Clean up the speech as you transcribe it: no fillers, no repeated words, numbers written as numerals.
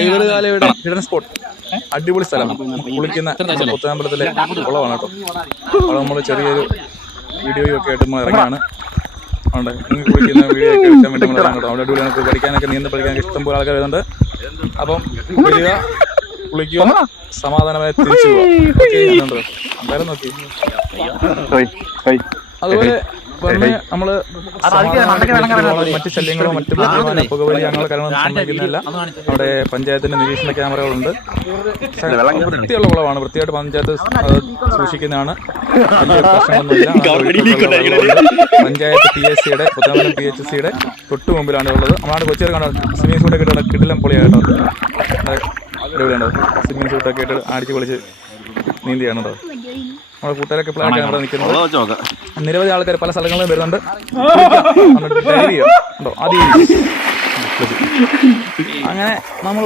ഐവറുകാലയുടെ hidden spot, അടിപൊളി സ്ഥലം. കുളിക്കുന്ന പുത്തനമ്പലത്തിലെ കുളമാണ് കേട്ടോ. അവിടെ നമ്മൾ ചെറിയൊരു വീഡിയോയും ഒക്കെ ആയിട്ട് നമ്മൾ ഇറങ്ങിയാണ്. ഉണ്ട് നിങ്ങൾക്ക് കുളിക്കുന്ന വീഡിയോ ഒക്കെ എടുക്കാൻ വേണ്ടി നമ്മൾ ഇറങ്ങും കേട്ടോ. അവിടെ അടിപൊളിയാണ്. പഠിക്കാനൊക്കെ നീന്തൽ പഠിക്കാനൊക്കെ ഇഷ്ടംപോലെ ആൾക്കാർ വരുന്നുണ്ട്. അപ്പം വരിക, കുളിക്കുക, സമാധാനമായി തിരിച്ചു പോവുക. എന്തായാലും നോക്കി. അതുപോലെ പുറമെ നമ്മള് മറ്റു ശല്യങ്ങളോ മറ്റു പുകവലി അങ്ങനെ കാര്യങ്ങളൊന്നും സംഭവിക്കുന്നില്ല. അവിടെ പഞ്ചായത്തിന്റെ നിരീക്ഷണ ക്യാമറകളുണ്ട്. വൃത്തിയുള്ള കുളമാണ്. വൃത്തിയായിട്ട് പഞ്ചായത്ത് അത് സൂക്ഷിക്കുന്നതാണ്. വലിയ പ്രശ്നങ്ങളൊന്നുമില്ല. പഞ്ചായത്ത് PSCയുടെ പുത്തനമ്പലം PHCയുടെ തൊട്ട് മുമ്പിലാണ് ഉള്ളത്. നമ്മളാണ് കൊച്ചിയിലാണ് സ്വിമ്മിംഗ് സൂട്ടൊക്കെ ഇട്ട് കിടിലം പൊളിയായിട്ടോ. എവിടെയാണ് സ്വിമ്മിംഗ് സൂട്ടൊക്കെ ഇട്ട് അടിച്ച് പൊളിച്ച് നീന്തിയാണ് കേട്ടോ. നമ്മുടെ കൂട്ടുകാരൊക്കെ പ്ലാനൊക്കെ അവിടെ നിൽക്കുന്നത്. നിരവധി ആൾക്കാർ പല സ്ഥലങ്ങളിലും വരുന്നുണ്ട്. അങ്ങനെ നമ്മൾ